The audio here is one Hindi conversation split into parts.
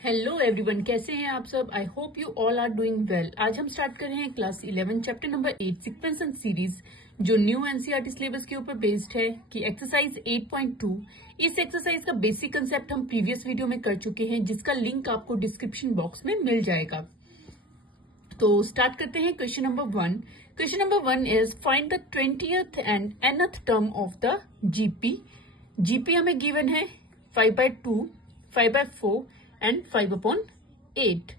हेलो एवरीवन, कैसे हैं आप सब। I hope you all are doing well. आज हम स्टार्ट कर रहे हैं class 11 chapter number 8 sequence and series, जो न्यू एनसीईआरटी सिलेबस के ऊपर बेस्ड है कि एक्सरसाइज 8.2। इस एक्सरसाइज का बेसिक कंसेप्ट हम प्रीवियस वीडियो में कर चुके हैं, जिसका लिंक आपको डिस्क्रिप्शन बॉक्स में मिल जाएगा। तो स्टार्ट करते हैं question number 1। Question number 1 is find the 20th and nth term of the GP. GP हमें गिवन है 5/2, 5/4 एंड 5/8।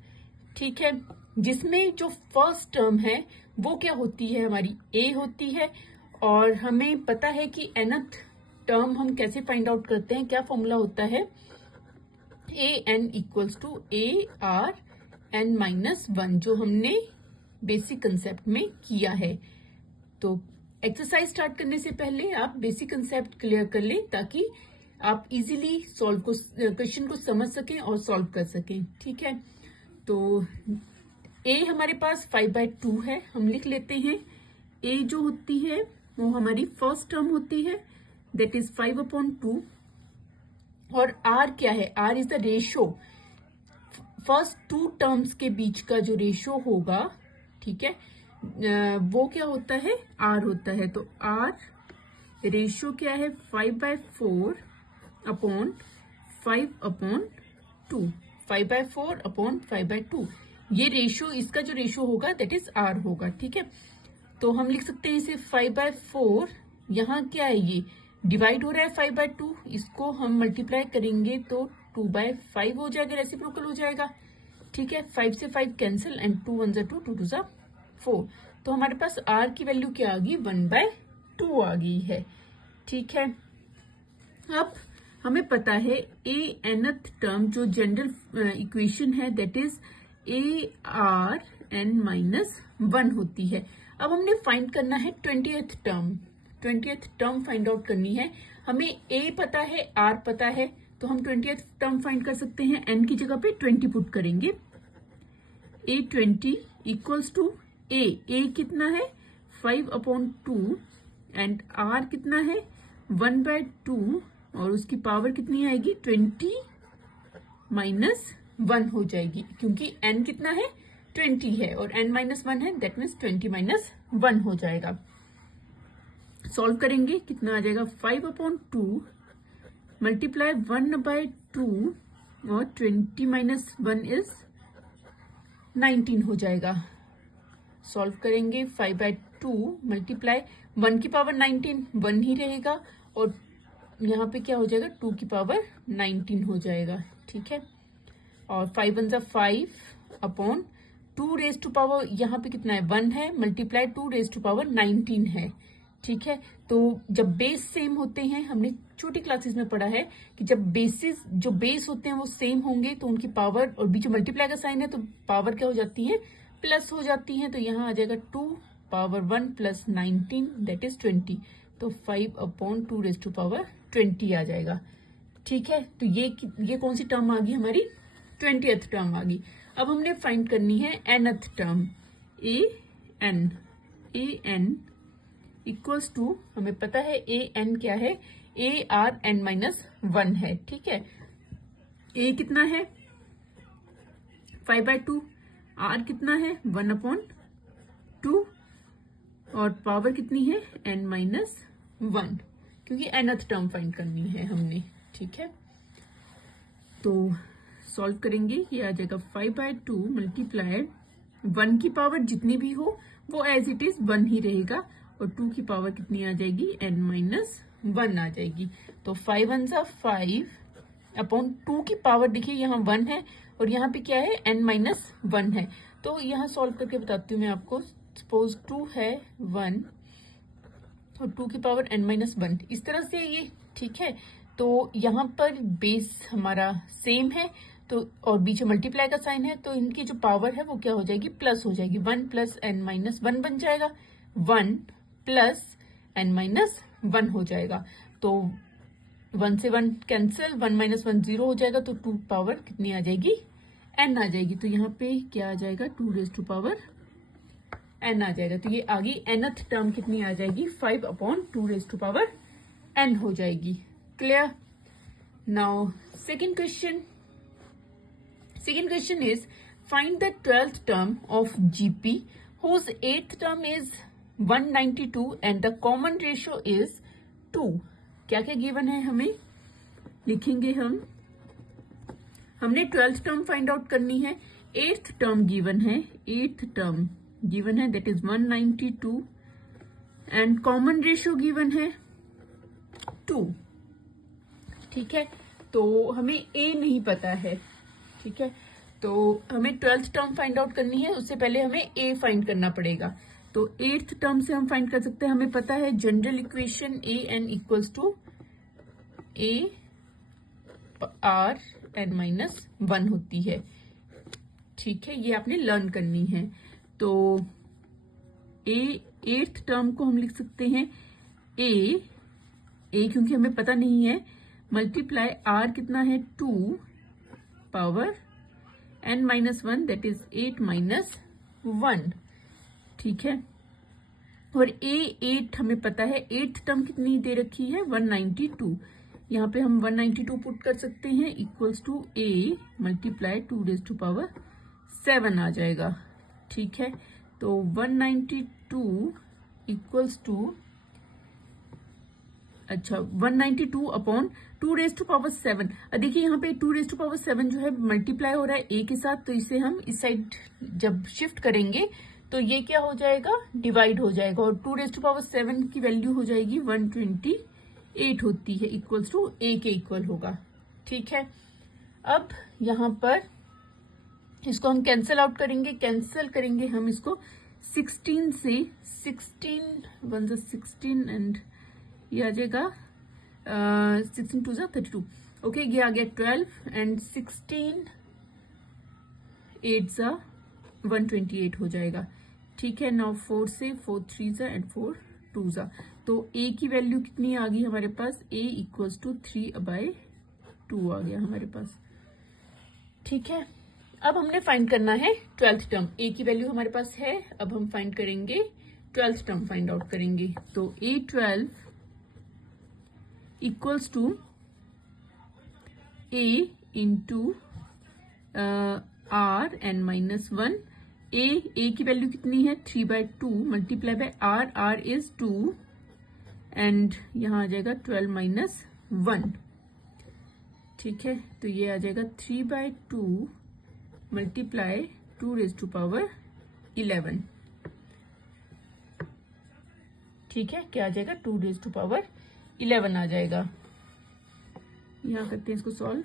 ठीक है, जिसमें जो फर्स्ट टर्म है वो क्या होती है, हमारी ए होती है। और हमें पता है कि nth टर्म हम कैसे फाइंड आउट करते हैं, क्या फॉर्मूला होता है, A N equals to A R N -1, जो हमने बेसिक कंसेप्ट में किया है। तो एक्सरसाइज स्टार्ट करने से पहले आप बेसिक कंसेप्ट क्लियर कर लें, ताकि आप इजीली क्वेश्चन को समझ सकें और सॉल्व कर सकें। ठीक है, तो ए हमारे पास 5/2 है, हम लिख लेते हैं। ए जो होती है वो हमारी फर्स्ट टर्म होती है, दैट इज 5/2। और आर क्या है, R is the ratio, first two terms के बीच का जो रेशो होगा, ठीक है, वो क्या होता है, आर होता है। तो आर रेशो क्या है, 5/4 अपॉन 5/2, 5/4 अपॉन 5/2। ये रेशो, इसका जो रेशो होगा दैट इज आर होगा। ठीक है, तो हम लिख सकते हैं इसे 5/4, यहाँ क्या है, ये डिवाइड हो रहा है 5/2, इसको हम मल्टीप्लाई करेंगे तो 2/5 हो जाएगा, रेसिप्रोकल हो जाएगा। ठीक है, 5 से 5 कैंसिल एंड 2 1 2, 2 2 4। तो हमारे पास आर की वैल्यू क्या आ गई, 1/2 आ गई है। ठीक है, अब हमें पता है ए nth टर्म जो जनरल इक्वेशन है that is A R N -1 होती है। अब हमने फाइंड करना है 20th term, 20th term find out करनी है। हमें ए पता है, आर पता है, तो हम 20th टर्म फाइंड कर सकते हैं। एन की जगह पे 20 पुट करेंगे। ए 20 इक्वल्स टू ए कितना है, 5/2 एंड आर कितना है, 1/2, और उसकी पावर कितनी आएगी, 20 -1 हो जाएगी, क्योंकि n कितना है, 20 है और n -1 है, दैट मीन्स 20 -1 हो जाएगा। सॉल्व करेंगे, कितना आ जाएगा, 5/2 मल्टीप्लाई 1/2 और 20 -1 इज 19 हो जाएगा। सॉल्व करेंगे, 5/2 मल्टीप्लाई 1 की पावर 19, 1 ही रहेगा, और यहाँ पे क्या हो जाएगा, 2 की पावर 19 हो जाएगा। ठीक है, और 5 1 5 अपॉन 2 रेज टू पावर, यहाँ पे कितना है, 1 है, मल्टीप्लाई 2 रेज टू पावर 19 है। ठीक है, तो जब बेस सेम होते हैं, हमने छोटी क्लासेस में पढ़ा है कि जब जो बेस होते हैं वो सेम होंगे तो उनकी पावर, और बीच में मल्टीप्लाई का साइन है तो पावर क्या हो जाती है, प्लस हो जाती है। तो यहाँ आ जाएगा 2 पावर 1 प्लस 19 दैट इज 20। तो 5/2 रेज टू पावर 20 आ जाएगा। ठीक है, तो ये कौन सी टर्म आ गई, हमारी 20th टर्म आ गई। अब हमने फाइंड करनी है nth term, A N equals to, हमें पता है ए एन क्या है, ए आर एन -1 है। ठीक है, ए कितना है, 5/2, आर कितना है, 1/2, और पावर कितनी है, n -1, क्योंकि nth टर्म फाइंड करनी है हमने। ठीक है, तो सॉल्व करेंगे, ये आ जाएगा 5/2 मल्टीप्लाई 1 की पावर जितनी भी हो वो एज इट इज 1 ही रहेगा, और 2 की पावर कितनी आ जाएगी, n -1 आ जाएगी। तो 5 1 5 अपॉन 2 की पावर, देखिए यहाँ 1 है और यहाँ पे क्या है, n -1 है। तो यहाँ सॉल्व करके बताती हूँ मैं आपको। सपोज 2 है 1 और 2 की पावर n -1, इस तरह से ये। ठीक है, तो यहाँ पर बेस हमारा सेम है, तो और बीच में मल्टीप्लाई का साइन है, तो इनकी जो पावर है वो क्या हो जाएगी, प्लस हो जाएगी। 1 + n -1 बन जाएगा, 1 + n -1 हो जाएगा। तो 1 से 1 कैंसिल, 1 - 1 0 हो जाएगा, तो 2 पावर कितनी आ जाएगी, n आ जाएगी। तो यहाँ पे क्या आ जाएगा, 2 रेज टू पावर n आ जाएगा। तो ये आगे nth टर्म कितनी आ जाएगी, 5/2 रेज टू पावर n हो जाएगी। Clear. Now second question, Second question is, find the 12th term of GP whose 8th term is 192 and the common ratio is 2. क्या क्या गिवन है हमें लिखेंगे हमने 12th टर्म फाइंड आउट करनी है, 8th टर्म गिवन है, 8th टर्म गिवन है that is 192 and common ratio given है 2. ठीक है, तो हमें ए नहीं पता है. ठीक है, तो हमें 12th टर्म फाइंड आउट करनी है, उससे पहले हमें ए फाइंड करना पड़ेगा. तो 8th टर्म से हम फाइंड कर सकते हैं. हमें पता है general equation A N equals to A R N minus 1 होती है. ठीक है, ये आपने लर्न करनी है. तो ए 8th टर्म को हम लिख सकते हैं ए क्योंकि हमें पता नहीं है, मल्टीप्लाई आर कितना है 2 power n minus 1 that is 8 minus 1. ठीक है, और ए 8 हमें पता है. 8th टर्म कितनी दे रखी है 192. यहाँ पे हम 192 पुट कर सकते हैं equals to A multiply 2 raise to power 7 आ जाएगा. ठीक है, तो 192 equals to 192 upon 2 raise to power 7. देखिए यहाँ पे 2 रेज टू पावर 7 जो है मल्टीप्लाई हो रहा है ए के साथ, तो इसे हम इस साइड जब शिफ्ट करेंगे तो ये क्या हो जाएगा, डिवाइड हो जाएगा, और 2 रेज टू पावर 7 की वैल्यू हो जाएगी 128 होती है इक्वल्स टू ए के इक्वल होगा. ठीक है, अब यहाँ पर इसको हम कैंसिल आउट करेंगे हम इसको 16 से 16 एंड ये आ जाएगा 16 2 32. ओके, ये आ गया 12 एंड 16 8 128 हो जाएगा. ठीक है, नाउ 4 से 4 3 एंड 4 2 तो ए की वैल्यू कितनी आ गई हमारे पास, ए इक्वल्स टू 3/2 आ गया हमारे पास. ठीक है, अब हमने फाइंड करना है 12th टर्म. ए की वैल्यू हमारे पास है, अब हम फाइंड करेंगे 12th टर्म फाइंड आउट करेंगे. तो A12 equals to A into R N minus 1. A की वैल्यू कितनी है 3/2 multiply by R is 2 and यहाँ आ जाएगा 12 माइनस 1. ठीक है, तो ये आ जाएगा 3/2 मल्टीप्लाई 2 रेज टू पावर 11. ठीक है, क्या आ जाएगा 2 रेज टू पावर 11 आ जाएगा. यहाँ करते हैं इसको सॉल्व.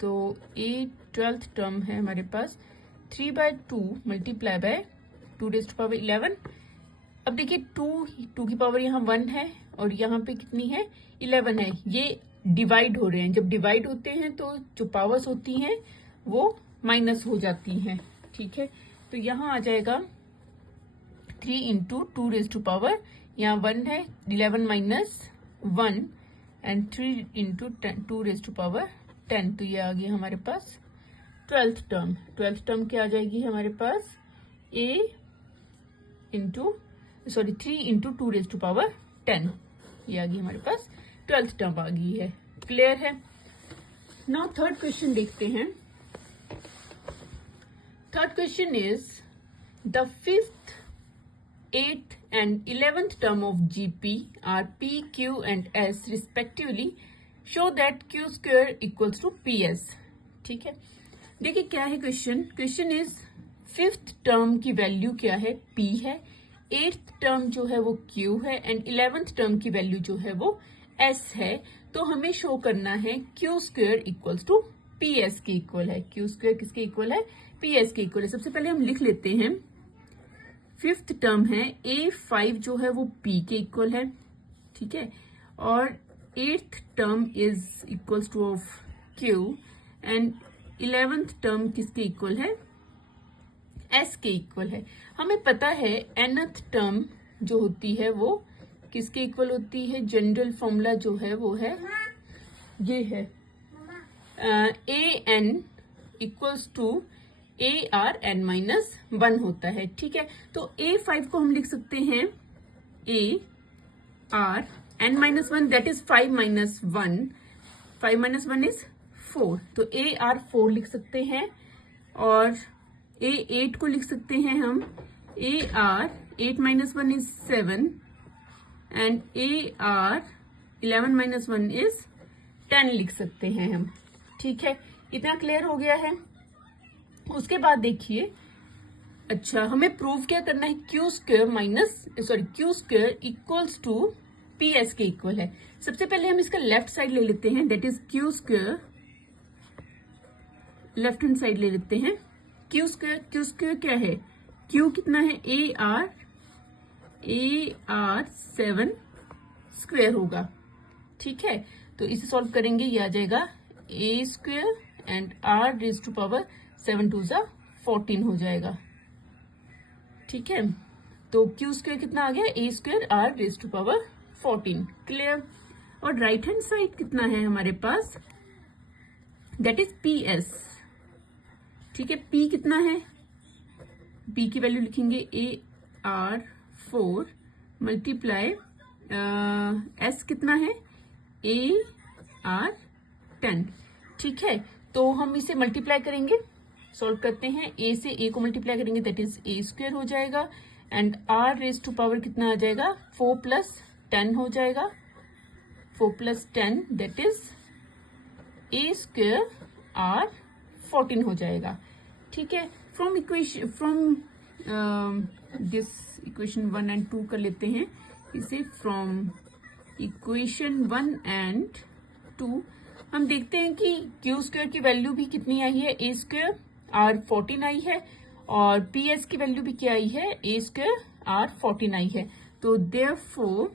तो ए 12th टर्म है हमारे पास 3/2 multiply by 2 raise to power 11. अब देखिए 2 की पावर यहाँ 1 है और यहाँ पे कितनी है 11 है. ये डिवाइड हो रहे हैं, जब डिवाइड होते हैं तो जो पावर्स होती हैं वो माइनस हो जाती हैं. ठीक है, तो यहाँ आ जाएगा 3 इंटू 2 रेज टू पावर, यहाँ 1 है 11 minus 1 and 3 into 2 raise to power 10. तो ये आ गया हमारे पास 12th टर्म. 12th टर्म क्या आ जाएगी हमारे पास A into 3 into 2 raise to power 10. ये आ गई हमारे पास 12th टर्म आ गई है. क्लियर है. नाउ थर्ड क्वेश्चन देखते हैं. Third question is the 5th, 8th and 11th term of GP are P, Q and S respectively. Show that Q square equals to PS. ठीक है, देखिए क्या है क्वेश्चन इज 5th टर्म की वैल्यू क्या है P है, 8th टर्म जो है वो Q है एंड 11th टर्म की वैल्यू जो है वो S है. तो हमें शो करना है Q square equals to PS के इक्वल है. Q स्क्वायर किसके इक्वल है, PS के इक्वल है. सबसे पहले हम लिख लेते हैं 5th टर्म है A5 जो है वो P के इक्वल है. ठीक है, और 8th term is equals two of Q and 11th term किसके इक्वल है, S के इक्वल है. हमें पता है nth टर्म जो होती है वो किसके इक्वल होती है, जनरल फॉर्मूला जो है वो है ये है A n equals to AR n minus 1 होता है. ठीक है, तो A5 को हम लिख सकते हैं AR n minus 1 that is 5 minus 1. 5 minus 1 is 4. तो AR 4 लिख सकते हैं. और ए 8 को लिख सकते हैं हम A R 8 - 1 is 7 and A R 11 - 1 is 10 लिख सकते हैं हम। ठीक है, इतना क्लियर हो गया है। उसके बाद देखिए, अच्छा हमें प्रूव क्या करना है, Q square equals to P S के इक्वल है। सबसे पहले हम इसका लेफ्ट साइड ले लेते हैं, that is Q square, left hand side ले लेते हैं। क्यू स्क्वायर क्या है, क्यू कितना है ए आर 7 स्क्वायर होगा। ठीक है, तो इसे सॉल्व करेंगे, ये आ जाएगा A square and R raise to power 7 2 ज़ा 14 हो जाएगा। ठीक है, तो क्यू स्क्वायर कितना आ गया, A square R raise to power 14। Clear. और राइट हैंड साइड कितना है हमारे पास, दैट इज पी एस। ठीक है, पी कितना है, पी की वैल्यू लिखेंगे ए आर 4 मल्टीप्लाई एस कितना है ए आर 10। ठीक है, तो हम इसे मल्टीप्लाई करेंगे, सॉल्व करते हैं। ए से ए को मल्टीप्लाई करेंगे, दैट इज ए स्क्वायर हो जाएगा and R raise to power कितना आ जाएगा 4 + 10 हो जाएगा, 4 + 10 that is A square R 14 हो जाएगा। ठीक है, फ्रॉम दिस इक्वेशन 1 एंड 2 कर लेते हैं इसे। फ्रॉम इक्वेशन 1 एंड 2 हम देखते हैं कि क्यू स्क्वायर की वैल्यू भी कितनी आई है, ए स्क्वायर आर 14 आई है, और पी एस की वैल्यू भी क्या आई है, ए स्क्वायर आर 14 आई है। तो therefore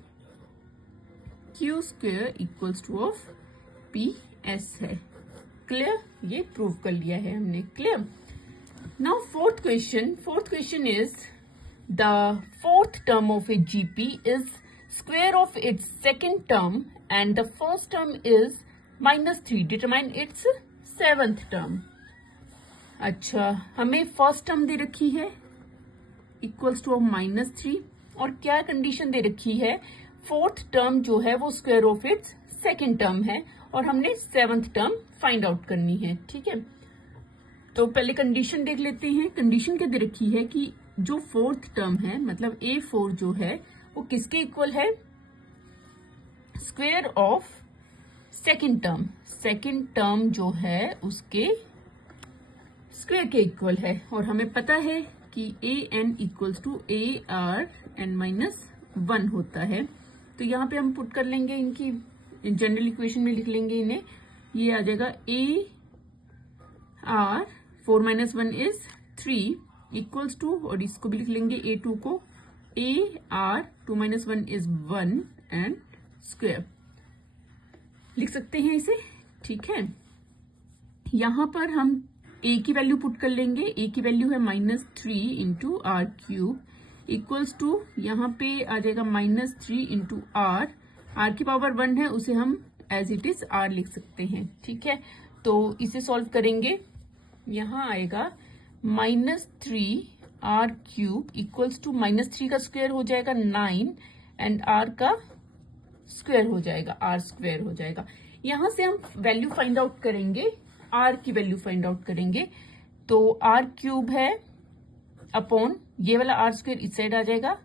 Q square equals two of P S है। क्लियर, ये प्रूव कर लिया है हमने। Clear. Now fourth question is the fourth term of A GP is square of its second term and the first term is -3, determine its seventh term. अच्छा, हमें फर्स्ट टर्म दे रखी है इक्वल्स टू ऑफ -3, और क्या कंडीशन दे रखी है, फोर्थ टर्म जो है वो square of its second term है और हमने सेवंथ टर्म फाइंड आउट करनी है। ठीक है, तो पहले कंडीशन देख लेते हैं। कंडीशन क्या दे रखी है कि जो फोर्थ टर्म है, मतलब A4 जो है वो किसके इक्वल है, square of second term. Second term जो है उसके स्क्वायर के इक्वल है, और हमें पता है कि an इक्वल्स टू ARn-1 होता है। तो यहाँ पे हम पुट कर लेंगे, इनकी जनरल इक्वेशन में लिख लेंगे इन्हें। ये आ जाएगा AR 4 - 1 इज 3 इक्वल्स टू, और इसको भी लिख लेंगे A2 को, AR 2 - 1 इज 1 एंड स्क्वायर लिख सकते हैं इसे। ठीक है, यहां पर हम a की वैल्यू पुट कर लेंगे। a की वैल्यू है -3 into R cube equals to, यहाँ पे आ जाएगा -3 इंटू आर की पावर 1 है, उसे हम एज इट इज r लिख सकते हैं। ठीक है, तो इसे सॉल्व करेंगे, यहाँ आएगा -3 आर क्यूब इक्वल्स टू -3 का स्क्वायर हो जाएगा 9 एंड r का स्क्वायर हो जाएगा, r स्क्वायर हो जाएगा। यहां से हम वैल्यू फाइंड आउट करेंगे, r की वैल्यू फाइंड आउट करेंगे। तो r क्यूब है अपॉन ये वाला r स्क्वायर इस साइड आ जाएगा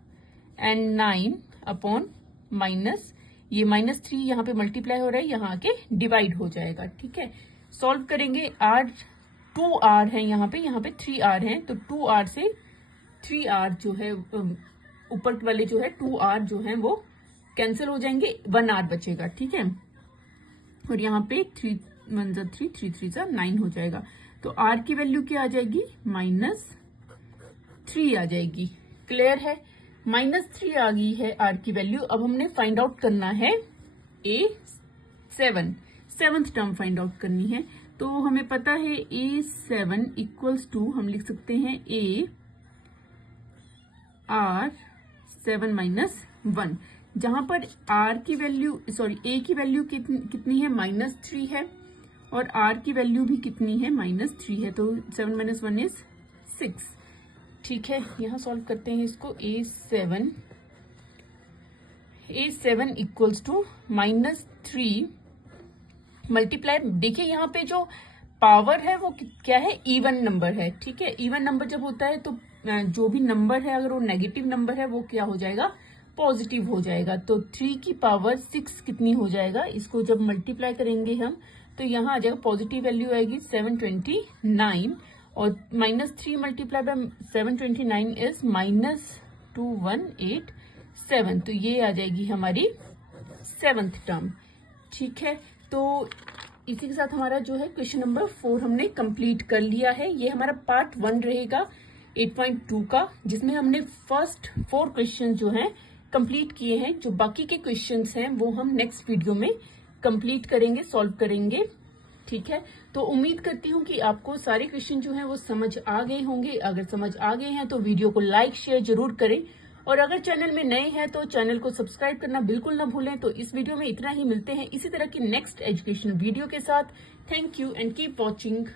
एंड 9 अपॉन माइनस ये -3 यहाँ पे मल्टीप्लाई हो रहा है, यहाँ आके डिवाइड हो जाएगा। ठीक है, सॉल्व करेंगे। r 2r है यहाँ पे 3r है, तो 2r से 3r जो है ऊपर वाले जो है 2r जो है वो कैंसिल हो जाएंगे, 1r बचेगा। ठीक है, और यहाँ पे 3 1 + 3 3 3 = 9 हो जाएगा। तो r की वैल्यू क्या आ जाएगी, -3 आ जाएगी। क्लियर है, -3 आ गई है r की वैल्यू। अब हमने फाइंड आउट करना है A7, seventh term find out करनी है। तो हमें पता है A7 इक्वल्स टू, हम लिख सकते हैं AR 7 - 1, जहां पर r की वैल्यू a की वैल्यू कितनी है, -3 है, और r की वैल्यू भी कितनी है, -3 है। तो 7 - 1 इज 6। ठीक है, यहां सॉल्व करते हैं इसको। A7 इक्वल्स टू -3 मल्टीप्लाई, देखिए यहाँ पे जो पावर है वो क्या है, इवन नंबर है। ठीक है, इवन नंबर जब होता है तो जो भी नंबर है अगर वो नेगेटिव नंबर है वो क्या हो जाएगा, पॉजिटिव हो जाएगा। तो 3 की पावर 6 कितनी हो जाएगा, इसको जब मल्टीप्लाई करेंगे हम तो यहाँ आ जाएगा, पॉजिटिव वैल्यू आएगी 729 और -3 मल्टीप्लाई बाय 729 इज -2187। तो ये आ जाएगी हमारी 7th टर्म। ठीक है, तो इसी के साथ हमारा जो है क्वेश्चन नंबर 4 हमने कंप्लीट कर लिया है। ये हमारा पार्ट 1 रहेगा 8.2 का, जिसमें हमने फर्स्ट 4 क्वेश्चन जो हैं कंप्लीट किए हैं। जो बाकी के क्वेश्चंस हैं वो हम नेक्स्ट वीडियो में कंप्लीट करेंगे, सॉल्व करेंगे। ठीक है, तो उम्मीद करती हूँ कि आपको सारे क्वेश्चन जो हैं वो समझ आ गए होंगे। अगर समझ आ गए हैं तो वीडियो को लाइक शेयर जरूर करें, और अगर चैनल में नए हैं तो चैनल को सब्सक्राइब करना बिल्कुल ना भूलें। तो इस वीडियो में इतना ही, मिलते हैं इसी तरह की नेक्स्ट एजुकेशन वीडियो के साथ। Thank you and keep watching.